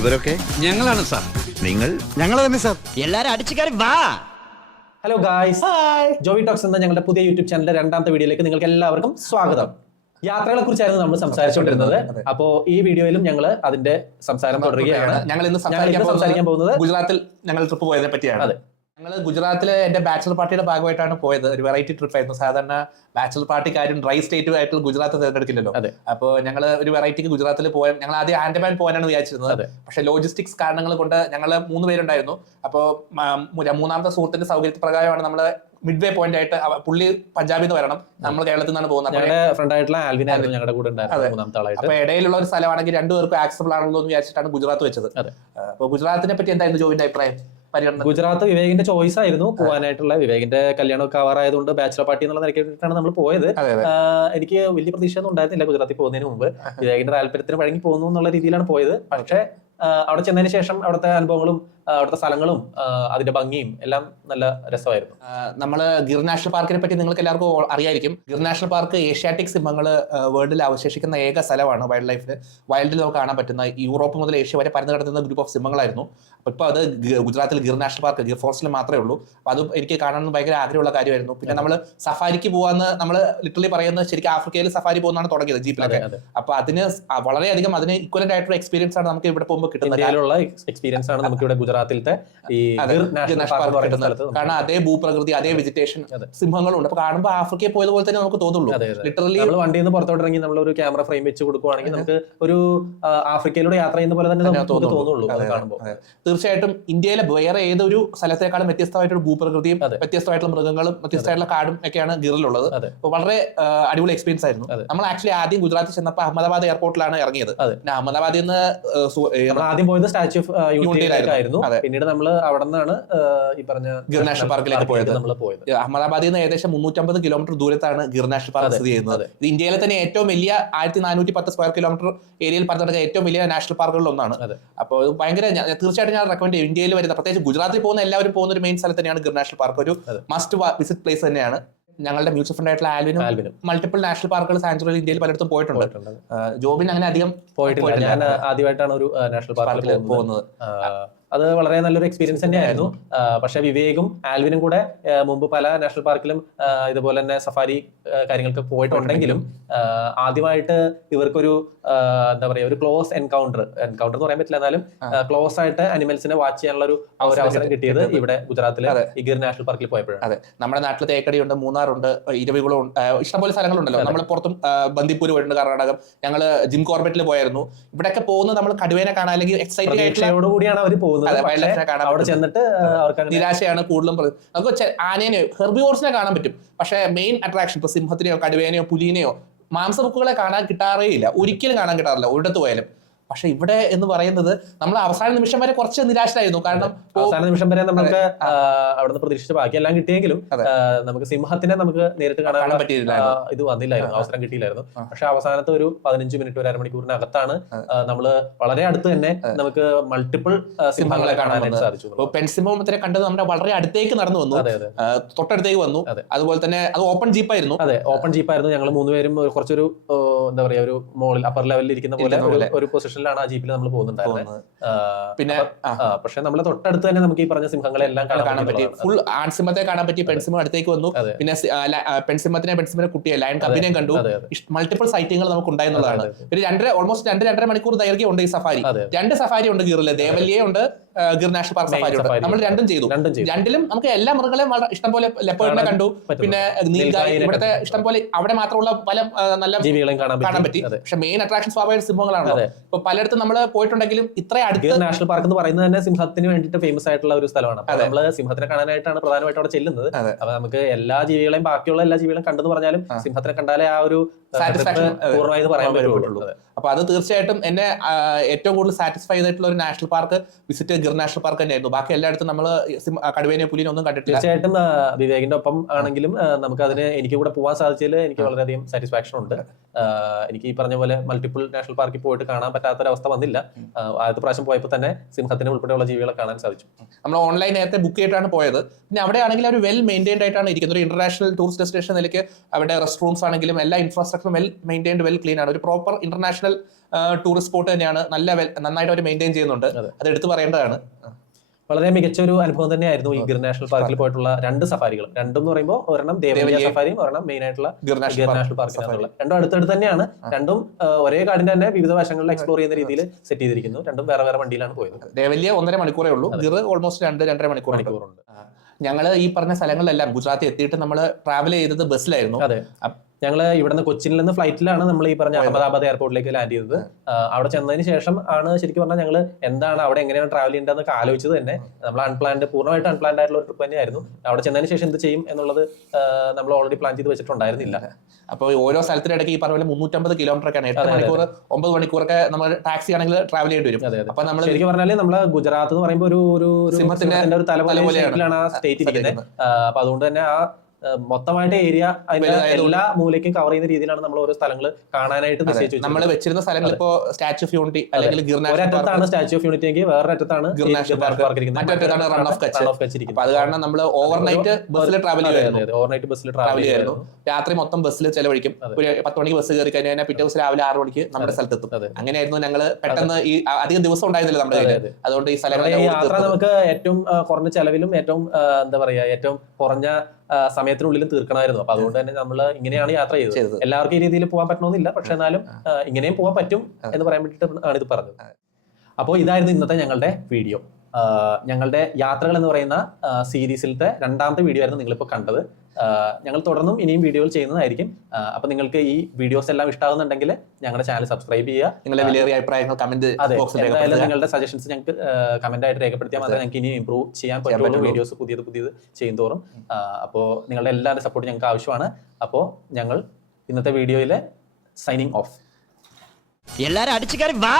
ഇവരൊക്കെ ഞങ്ങളാണ് സാർ. നിങ്ങൾ ഞങ്ങൾ തന്നെ സാർ. എല്ലാരും അടിച്ചു കയറി വാ. ഹലോ ഗായ്സ്, ജോവി ടോക്സ് എന്ന ഞങ്ങളുടെ പുതിയ യൂട്യൂബ് ചാനലിന്റെ രണ്ടാമത്തെ വീഡിയോയിലേക്ക് നിങ്ങൾക്ക് എല്ലാവർക്കും സ്വാഗതം. യാത്രകളെ കുറിച്ചായിരുന്നു നമ്മൾ സംസാരിച്ചുകൊണ്ടിരുന്നത്. അപ്പോ ഈ വീഡിയോയിലും ഞങ്ങൾ അതിന്റെ സംസാരം തുടരുകയാണ്. ഞങ്ങൾ ഇന്ന് സംസാരിക്കാൻ പോകുന്നത് ഗുജറാത്തിൽ ഞങ്ങൾ ട്രിപ്പ് പോയതിനെ പറ്റിയാണ്. ഞങ്ങൾ ഗുജറാത്തിലെ എന്റെ ബാച്ചലർ പാർട്ടിയുടെ ഭാഗമായിട്ടാണ് പോയത്. ഒരു വെറൈറ്റി ട്രിപ്പ് ആയിരുന്നു. സാധാരണ ബാച്ചലർ പാർട്ടിക്കാരും ഡ്രൈ സ്റ്റേറ്റ് ആയിട്ടുള്ള ഗുജറാത്ത് തിരഞ്ഞെടുക്കില്ലല്ലോ. അപ്പോൾ ഞങ്ങൾ ഒരു വെറൈറ്റിക്ക് ഗുജറാത്തിൽ പോയാൽ ഞങ്ങൾ ആദ്യം ആൻഡമാൻ പോകാനാണ് വിചാരിച്ചിരുന്നത്. പക്ഷേ ലോജിസ്റ്റിക്സ് കാരണങ്ങൾ കൊണ്ട് ഞങ്ങൾ 3 പേരുണ്ടായിരുന്നു. അപ്പോൾ മൂന്നാമത്തെ സുഹൃത്തിന്റെ സൗകര്യ പ്രകാരമാണ് നമ്മൾ മിഡ് വേ പോയിന്റ് ആയിട്ട് പുള്ളി പഞ്ചാബിൽ നിന്ന് വരണം, നമ്മൾ കേരളത്തിൽ നിന്നാണ് പോകുന്നത്. ഞങ്ങളുടെ കൂടെ അപ്പൊ ഇടയിലുള്ള ഒരു സ്ഥലമാണെങ്കിൽ 2 പേർക്കും ആക്സസിബിൾ ആണല്ലോ എന്ന് വിചാരിച്ചിട്ടാണ് ഗുജറാത്ത് വെച്ചത്. അപ്പൊ ഗുജറാത്തിനെ പറ്റി എന്തായിരുന്നു ജോവിന്റെ അഭിപ്രായം? ഗുജറാത്ത് വിവേകിന്റെ ചോയ്സ് ആയിരുന്നു പോകാനായിട്ടുള്ള. വിവേകിന്റെ കല്യാണമൊക്കെ ആവാറായതുകൊണ്ട് ബാച്ചലർ പാർട്ടി എന്നുള്ള നിലയ്ക്കാണ് നമ്മൾ പോയത്. എനിക്ക് വലിയ പ്രതീക്ഷ ഒന്നും ഉണ്ടായിരുന്നില്ല ഗുജറാത്തിൽ പോകുന്നതിന് മുമ്പ്. വിവേകിന്റെ താല്പര്യത്തിന് വഴങ്ങി പോകുന്നു എന്നുള്ള രീതിയിലാണ് പോയത്. പക്ഷേ അവിടെ ചെന്നതിന് ശേഷം അവിടുത്തെ അനുഭവങ്ങളും അവിടുത്തെ സ്ഥലങ്ങളും അതിന്റെ ഭംഗിയും എല്ലാം നല്ല രസമായിരുന്നു. നമ്മള് ഗിർ നാഷണൽ പാർക്കിനെ പറ്റി നിങ്ങൾക്ക് എല്ലാവർക്കും അറിയായിരിക്കും. ഗിർ നാഷണൽ പാർക്ക് ഏഷ്യാറ്റിക് സിംഹങ്ങൾ വേൾഡിൽ അവശേഷിക്കുന്ന ഏക സ്ഥലമാണ്. വൈൽഡിൽ നമുക്ക് കാണാൻ പറ്റുന്ന യൂറോപ്പ് മുതൽ ഏഷ്യ വരെ പരന്നു കിടക്കുന്ന ഗ്രൂപ്പ് ഓഫ് സിംഹങ്ങളായിരുന്നു. അപ്പൊ ഇപ്പൊ അത് ഗുജറാത്തിൽ ഗിർ നാഷണൽ പാർക്ക്, ഗിർ ഫോറസ്റ്റിൽ മാത്രമേ ഉള്ളൂ. അപ്പൊ അത് എനിക്ക് കാണണമെന്ന് ഭയങ്കര ആഗ്രഹമുള്ള കാര്യമായിരുന്നു. പിന്നെ നമ്മൾ സഫാരിക്ക് പോകാന്ന് നമ്മൾ ലിറ്ററലി പറയുന്നത് ശരിക്കും ആഫ്രിക്കയിൽ സഫാരി പോകുന്നതാണ് തുടങ്ങിയത് ജീപ്പിലൊക്കെ. അപ്പൊ അതിന് വളരെയധികം അതിന് ഇക്വലന്റ് ആയിട്ടുള്ള എക്സ്പീരിയൻസ് ആണ് നമുക്ക് ഇവിടെ പോകുമ്പോൾ കിട്ടുന്നത്. എക്സ്പീരിയൻസ് ആണ് നമുക്ക് ഇവിടെ ഗുജറാത്തിലത്തെ കാരണം അതേ ഭൂപ്രകൃതി, അതേ വെജിറ്റേഷൻ, സിംഹങ്ങളുണ്ട്. അപ്പൊ കാണുമ്പോൾ ആഫ്രിക്കയിൽ പോയതുപോലെ തന്നെ നമുക്ക് തോന്നുള്ളൂ. ലിറ്ററലി നമ്മൾ വണ്ടിയിൽ നിന്ന് പുറത്തോട്ടിറങ്ങി നമ്മൾ ഒരു ക്യാമറ ഫ്രെയിം വെച്ച് കൊടുക്കുവാണെങ്കിൽ നമുക്ക് ഒരു ആഫ്രിക്കയിലൂടെ യാത്ര ചെയ്യുന്ന പോലെ തന്നെ തോന്നുള്ളൂ കാണുമ്പോൾ. തീർച്ചയായിട്ടും ഇന്ത്യയിലെ വേറെ ഏതൊരു സ്ഥലത്തേക്കാളും വ്യത്യസ്തമായിട്ടൊരു ഭൂപ്രകൃതിയും വ്യത്യസ്തമായിട്ടുള്ള മൃഗങ്ങളും വ്യത്യസ്തമായിട്ടുള്ള കാടും ഒക്കെയാണ് ഗിറിലുള്ളത്. അപ്പോൾ വളരെ അടിപൊളി എക്സ്പീരിയൻസ് ആയിരുന്നു. നമ്മൾ ആക്ച്വലി ആദ്യം ഗുജറാത്തിൽ ചെന്നപ്പോൾ അഹമ്മദാബാദ് എയർപോർട്ടിലാണ് ഇറങ്ങിയത്. അഹമ്മദാബാദിൽ നിന്ന് ആദ്യം പോയത് സ്റ്റാച്യു ഓഫ് യൂണിറ്റിയിലേക്കായിരുന്നു. പിന്നീട് നമ്മൾ അവിടെ നിന്നാണ് ഈ പറഞ്ഞ ഗിർ നാഷണൽ പാർക്കിലേക്ക് പോയത്. അഹമ്മദാബാദിൽ നിന്ന് ഏകദേശം 350 കിലോമീറ്റർ ദൂരത്താണ് ഗിർ നാഷണൽ പാർക്ക് സ്ഥിതി ചെയ്യുന്നത്. ഇത് ഇന്ത്യയിലെ തന്നെ ഏറ്റവും വലിയ 1410 സ്ക്വയർ കിലോമീറ്റർ ഏരിയയിൽ പറഞ്ഞിട്ട് ഏറ്റവും വലിയ നാഷണൽ പാർക്കുകളിൽ ഒന്നാണ്. അപ്പോൾ ഭയങ്കര തീർച്ചയായിട്ടും ഞാൻ റെക്കമെൻഡ് ചെയ്യും. ഇന്ത്യയിൽ വരുന്ന പ്രത്യേകിച്ച് ഗുജറാത്തിൽ പോകുന്ന എല്ലാവരും പോകുന്ന ഒരു മെയിൻ സ്ഥലം തന്നെയാണ് ഗിർ നാഷണൽ പാർക്ക്. ഒരു മസ്റ്റ് വിസിറ്റ് പ്ലേസ് തന്നെയാണ്. ഞങ്ങളുടെ മ്യൂച്വൽ ഫണ്ട് ആയിട്ടുള്ള ആൽവിനും മൾട്ടിപ്പിൾ നാഷണൽ പാർക്കുകൾ സാങ്ച്വറി ഇന്ത്യയിൽ പലയിടത്തും പോയിട്ടുണ്ട്. ജോബിന് അങ്ങനെ അധികം പോയിട്ടില്ല. ഞാൻ ആദ്യമായിട്ടാണ് ഒരു നാഷണൽ പാർക്കിൽ പോകുന്നത്. അത് വളരെ നല്ലൊരു എക്സ്പീരിയൻസ് തന്നെയായിരുന്നു. പക്ഷെ വിവേകും ആൽവിനും കൂടെ മുമ്പ് പല നാഷണൽ പാർക്കിലും ഇതുപോലെ തന്നെ സഫാരി കാര്യങ്ങൾക്ക് പോയിട്ടുണ്ടെങ്കിലും ആദ്യമായിട്ട് ഇവർക്കൊരു എന്താ പറയാ ഒരു ക്ലോസ് എൻകൗണ്ടർ എന്ന് പറയാൻ പറ്റില്ല, എന്നാലും ക്ലോസ് ആയിട്ട് അനിമൽസിനെ വാച്ച് ചെയ്യാനുള്ള ഒരു അവസരം കിട്ടിയത് ഇവിടെ ഗുജറാത്തിലെ ഈ ഗിർ നാഷണൽ പാർക്കിൽ പോയപ്പോഴാണ്. അതെ, നമ്മുടെ നാട്ടിൽ തേക്കടിയുണ്ട്, മൂന്നാറുണ്ട്, ഇരവികുളം, ഇഷ്ടംപോലെ സ്ഥലങ്ങളുണ്ടല്ലോ. നമ്മൾ പുറത്തും ബന്ദിപ്പൂർ പോയിട്ടുണ്ട്, കർണാടകം. ഞങ്ങൾ ജിം കോർബറ്റിൽ പോയായിരുന്നു. ഇവിടെയൊക്കെ പോകുന്നത് നമ്മൾ കടുവേനെ കാണാൻ അല്ലെങ്കിൽ എക്സൈറ്റഡ് ആയിട്ടുള്ളതാണ് അവർ പോകുന്നത്. അവിടെ ചെന്നിട്ട് നിരാശയാണ് കൂടുതലും. നമുക്ക് ആനേനെയോ ഹെർബിവോർസിനെ കാണാൻ പറ്റും, പക്ഷെ മെയിൻ അട്രാക്ഷൻ ഇപ്പൊ സിംഹത്തിനെയോ കടുവേനെയോ പുലിനെയോ മാംസബുക്കുകളെ കാണാൻ കിട്ടാറേ ഇല്ല. ഒരിക്കലും കാണാൻ കിട്ടാറില്ല ഒരിടത്ത് പോയാലും. പക്ഷെ ഇവിടെ എന്ന് പറയുന്നത് നമ്മൾ അവസാന നിമിഷം വരെ കുറച്ച് നിരാശരായിരുന്നു. കാരണം അവസാന നിമിഷം വരെ നമുക്ക് അവിടുന്ന് പ്രതീക്ഷിച്ച ബാക്കിയെല്ലാം കിട്ടിയെങ്കിലും നമുക്ക് സിംഹത്തിനെ നമുക്ക് നേരിട്ട് കാണാൻ പറ്റിയില്ല, ഇത് വന്നില്ലായിരുന്നു, അവസരം കിട്ടിയില്ലായിരുന്നു. പക്ഷെ അവസാനത്തെ ഒരു 15 മിനിറ്റ്, ഒരു അരമണിക്കൂറിനകത്താണ് നമ്മള് വളരെ അടുത്ത് തന്നെ നമുക്ക് മൾട്ടിപ്പിൾ സിംഹങ്ങളെ കാണാനായിട്ട് സാധിച്ചു. പെൺസിംഹത്തിനെ കണ്ടത് നമ്മുടെ വളരെ അടുത്തേക്ക് നടന്നു വന്നു, തൊട്ടടുത്തേക്ക് വന്നു. അതുപോലെ തന്നെ അത് ഓപ്പൺ ജീപ്പായിരുന്നു. അതെ, ഓപ്പൺ ജീപ്പായിരുന്നു. ഞങ്ങൾ 3 പേരും കുറച്ചൊരു എന്താ പറയാ ഒരു മോളിൽ അപ്പർ ലെവലിൽ ഇരിക്കുന്ന പോലെ ഒരു പൊസിഷൻ ആ ജീപ്പിൽ നമ്മൾ പോകുന്നുണ്ടായിരുന്നത്. പിന്നെ പക്ഷെ നമ്മളെ തൊട്ടടുത്ത് തന്നെ നമുക്ക് ഈ പറഞ്ഞ സിംഹങ്ങളെ എല്ലാം കാണാൻ പറ്റി. ഫുൾ ആൺസിംഹത്തെ കാണാൻ പറ്റി. പെൺസിംഹം അടുത്തേക്ക് വന്നു. പിന്നെ പെൺസിംഹത്തിന്റെ കുട്ടിയെ ലയൺ കമ്പിനെയും കണ്ടു. മൾട്ടിപ്പിൾ സൈറ്റിങ്ങൾ നമുക്ക് ഉണ്ടായിരുന്നതാണ്. ഒരു ഓൾമോസ്റ്റ് 2-2.5 മണിക്കൂർ ദൈർഘ്യം ഉണ്ട് ഈ സഫാരി. 2 സഫാരി ഉണ്ട് ഗിറില്. ദേവല്യേ ഉണ്ട്, ഗിർ നാഷണൽ പാർക്ക് സഫാരി ഉണ്ട്. നമ്മൾ രണ്ടും ചെയ്തു. രണ്ടിലും നമുക്ക് എല്ലാ മൃഗങ്ങളെയും ഇഷ്ടംപോലെ ലെപ്പേർഡിനെ കണ്ടു. പിന്നെ നീൽഗായ്, ഇവിടുത്തെ ഇഷ്ടംപോലെ അവിടെ മാത്രമുള്ള പല നല്ല ജീവികളെയും കാണാൻ പറ്റി. പക്ഷെ മെയിൻ അട്രാക്ഷൻ സ്വാഭാവിക സിംഹങ്ങളാണല്ലോ. ഇപ്പൊ പലയിടത്തും നമ്മൾ പോയിട്ടുണ്ടെങ്കിലും ഇത്ര അടുത്ത് നാഷണൽ പാർക്ക് എന്ന് പറയുന്നത് തന്നെ സിംഹത്തിന് വേണ്ടിയിട്ട് ഫേമസ് ആയിട്ടുള്ള ഒരു സ്ഥലമാണ്. നമ്മള് സിംഹത്തിനെ കാണാനായിട്ടാണ് പ്രധാനമായിട്ട് അവിടെ ചെല്ലുന്നത്. അപ്പൊ നമുക്ക് എല്ലാ ജീവികളെയും ബാക്കിയുള്ള എല്ലാ ജീവികളെയും കണ്ടെന്ന് പറഞ്ഞാലും സിംഹത്തിനെ കണ്ടാലേ ആ ഒരു സാറ്റിസ്ഫാക്ഷൻ പൂർണ്ണമായി പറയാൻ പറ്റുള്ളൂ. അപ്പൊ അത് തീർച്ചയായിട്ടും എന്നെ ഏറ്റവും കൂടുതൽ സാറ്റിസ്ഫൈ ചെയ്തിട്ടുള്ള ഒരു national park visit Gir national park തന്നെയായിരുന്നു. ബാക്കി എല്ലായിടത്തും നമ്മൾ കടുവേനെ പുലിനെ ഒന്നും കണ്ടിട്ടില്ല. തീർച്ചയായിട്ടും വിവേകിന്റെ ഒപ്പം ആണെങ്കിലും നമുക്ക് അതിന് എനിക്ക് കൂടെ പോകാൻ സാധിച്ചതിൽ എനിക്ക് വളരെയധികം സാറ്റിസ്ഫാക്ഷൻ ഉണ്ട്. എനിക്ക് ഈ പറഞ്ഞ പോലെ മൾട്ടിപ്പിൾ നാഷണൽ പാർക്കിൽ പോയിട്ട് കാണാൻ പറ്റാത്തൊരവസ്ഥ വന്നില്ല. ആദ്യത്തെ പ്രാവശ്യം പോയപ്പോൾ തന്നെ സിംഹത്തിനെ ഉൾപ്പെടെയുള്ള ജീവികളെ കാണാൻ സാധിച്ചു. നമ്മൾ ഓൺലൈൻ നേരത്തെ ബുക്ക് ചെയ്തിട്ടാണ് പോയത്. പിന്നെ അവിടെ ആണെങ്കിൽ ഒരു വെൽ മെയിൻറ്റൈൻഡ് ആയിട്ടാണ് ഇരിക്കുന്നത്. ഒരു ഇന്റർനാഷണൽ ടൂറിസ്റ്റ് ഡെസ്റ്റിനേഷൻ നിലയ്ക്ക് അവിടെ റെസ്റ്റ് റൂംസ് ആണെങ്കിലും എല്ലാ ഇൻഫ്രാസ്ട്രക്ചറും വെൽ മെയിൻറ്റൈൻഡ്, വെൽ ക്ലീൻ ആണ്. ഒരു proper international international tourist spot തന്നെയാണ്. നന്നായിട്ട് അവർ മെയിൻറ്റെയിൻ ചെയ്യുന്നുണ്ട്, അത് എടുത്തു പറയേണ്ടതാണ്. വളരെ മികച്ച ഒരു അനുഭവം തന്നെയായിരുന്നു ഈ ഗിർ നാഷണൽ പാർക്കിൽ പോയിട്ടുള്ള 2 സഫാരികൾ. രണ്ടും എന്ന് പറയുമ്പോൾ ഒരെണ്ണം ദേവലിയ സഫാരിയും ഒരെണ്ണം മെയിൻ ആയിട്ടുള്ള ഗിർ നാഷണൽ പാർക്കിനുള്ള. രണ്ടും അടുത്തടുത്ത് തന്നെയാണ്. രണ്ടും ഒരേ കാടിന്റെ തന്നെ വിവിധ വശങ്ങളിൽ എക്സ്പ്ലോർ ചെയ്യുന്ന രീതിയിൽ സെറ്റ് ചെയ്തിരിക്കുന്നു. രണ്ടും വേറെ വേറെ വണ്ടിയിലാണ് പോയത്. ദേവലിയ 1.5 മണിക്കൂറേ ഉള്ളൂ, ഗിർ ഓൾമോസ്റ്റ് 2-2.5 മണിക്കൂറുണ്ട്. ഞങ്ങൾ ഈ പറഞ്ഞ സ്ഥലങ്ങളിലെല്ലാം ഗുജറാത്തിൽ എത്തിയിട്ട് നമ്മൾ ട്രാവൽ ചെയ്തത് ബസ്സിലായിരുന്നു. അതെ, ഞങ്ങൾ ഇവിടുന്ന് കൊച്ചിയിൽ നിന്ന് ഫ്ലൈറ്റിലാണ് നമ്മൾ ഈ പറഞ്ഞ അഹമ്മദാബാദ് എയർപോർട്ടിലേക്ക് ലാൻഡ് ചെയ്തത്. അവിടെ ചെന്നതിന് ശേഷം ആണ് ശരിക്കും പറഞ്ഞാൽ ഞങ്ങൾ എന്താണ് അവിടെ എങ്ങനെയാണ് ട്രാവൽ ചെയ്യേണ്ടതെന്നൊക്കെ ആലോചിച്ചത് തന്നെ. നമ്മൾ പൂർണ്ണമായിട്ട് അൺപ്ലാൻഡ് ആയിട്ടുള്ള ഒരു ട്രിപ്പ് തന്നെയായിരുന്നു. അവിടെ ചെന്നതിന് ശേഷം എന്ത് ചെയ്യും എന്നുള്ളത് നമ്മൾ ഓൾറെഡി പ്ലാൻ ചെയ്ത് വെച്ചിട്ടുണ്ടായിരുന്നില്ല. അപ്പോൾ ഓരോ സ്ഥലത്തിനിടയ്ക്ക് ഈ പറഞ്ഞ 350 കിലോമീറ്ററൊക്കെയാണ്, 8 മണിക്കൂർ 9 മണിക്കൂറൊക്കെ നമ്മൾ ടാക്സി ആണെങ്കിൽ ട്രാവൽ ചെയ്യേണ്ടി വരും. അപ്പൊ നമ്മൾ ശരിക്കും പറഞ്ഞാൽ നമ്മള് ഗുജറാത്ത് എന്ന് പറയുമ്പോൾ ഒരു സിംഹത്തിന്റെ ഒരു തലപോലെയാണ് ആ സ്റ്റേറ്റ് ഇരിക്കുന്നത്. അപ്പൊ അതുകൊണ്ട് തന്നെ ആ മൊത്തമായിട്ട് ഏരിയ അതിന്റെ എല്ലാ മൂലയ്ക്കും കവർ ചെയ്യുന്ന രീതിയിലാണ് നമ്മൾ ഓരോ സ്ഥലങ്ങൾ കാണാനായിട്ട് നിശ്ചയിച്ചു. നമ്മൾ വെച്ചിരുന്ന സ്ഥലങ്ങൾ ഇപ്പോൾ സ്റ്റാച്യു ഓഫ് യൂണിറ്റി അല്ലെങ്കിൽ ഒരറ്റത്താണ് സ്റ്റാച്യു ഓഫ് യൂണിറ്റി എങ്കിൽ വേറെ അറ്റത്താണ് ഗിർ നാഷണൽ പാർക്ക് ഇരിക്കുന്നത്, റൺ ഓഫ് കച്ച്. അത് കാരണം നമ്മൾ ഓവർനൈറ്റ് ബസ്സിൽ ട്രാവൽ ചെയ്യുമായിരുന്നു. രാത്രി മൊത്തം ബസ്സിൽ ചെലവഴിക്കും. ഒരു 10 മണിക്ക് ബസ് കയറി കഴിഞ്ഞാൽ പിറ്റേ ദിവസം രാവിലെ 6 മണിക്ക് നമ്മുടെ സ്ഥലത്തെത്തും. അങ്ങനെയായിരുന്നു ഞങ്ങൾ പെട്ടെന്ന് ഈ അധികം ദിവസം ഉണ്ടായിരുന്നില്ല നമ്മുടെ കയ്യിൽ. അതുകൊണ്ട് ഈ സ്ഥലങ്ങളിൽ യാത്ര നമുക്ക് ഏറ്റവും കുറഞ്ഞ ചെലവിലും ഏറ്റവും എന്താ പറയാ ഏറ്റവും കുറഞ്ഞ സമയത്തിനുള്ളിൽ തീർക്കണമായിരുന്നു. അപ്പൊ അതുകൊണ്ട് തന്നെ നമ്മൾ ഇങ്ങനെയാണ് യാത്ര ചെയ്തത്. എല്ലാവർക്കും ഈ രീതിയിൽ പോകാൻ പറ്റണമെന്നില്ല, പക്ഷെ എന്നാലും ഇങ്ങനെയും പോകാൻ പറ്റും എന്ന് പറയാൻ വേണ്ടിയിട്ട് ആണ് ഇത് പറഞ്ഞത്. അപ്പോൾ ഇതായിരുന്നു ഇന്നത്തെ ഞങ്ങളുടെ വീഡിയോ. ഞങ്ങളുടെ യാത്രകൾ എന്ന് പറയുന്ന സീരീസിലത്തെ 2ാമത്തെ വീഡിയോ ആയിരുന്നു നിങ്ങളിപ്പോൾ കണ്ടത്. ഞങ്ങൾ തുടർന്നും ഇനിയും വീഡിയോകൾ ചെയ്യുന്നതായിരിക്കും. അപ്പൊ നിങ്ങൾക്ക് ഈ വീഡിയോസ് എല്ലാം ഇഷ്ടമാകുന്നുണ്ടെങ്കിൽ ഞങ്ങളുടെ ചാനൽ സബ്സ്ക്രൈബ് ചെയ്യുക. നിങ്ങളുടെ വിലയേറിയ അഭിപ്രായങ്ങൾ കമന്റ് എന്തായാലും നിങ്ങളുടെ സജഷൻസ് ഞങ്ങൾക്ക് കമന്റ് ആയിട്ട് രേഖപ്പെടുത്തിയാൽ മാത്രമേ ഞങ്ങൾക്ക് ഇനി ഇമ്പ്രൂവ് ചെയ്യാൻ പറ്റുള്ളൂ വീഡിയോസ് പുതിയത് ചെയ്യും തോറും. അപ്പോൾ നിങ്ങളുടെ എല്ലാവരുടെ സപ്പോർട്ട് ഞങ്ങൾക്ക് ആവശ്യമാണ്. അപ്പോൾ ഞങ്ങൾ ഇന്നത്തെ വീഡിയോയിലെ സൈനിങ് ഓഫ്. എല്ലാരും അടിച്ചു കയറി വാ.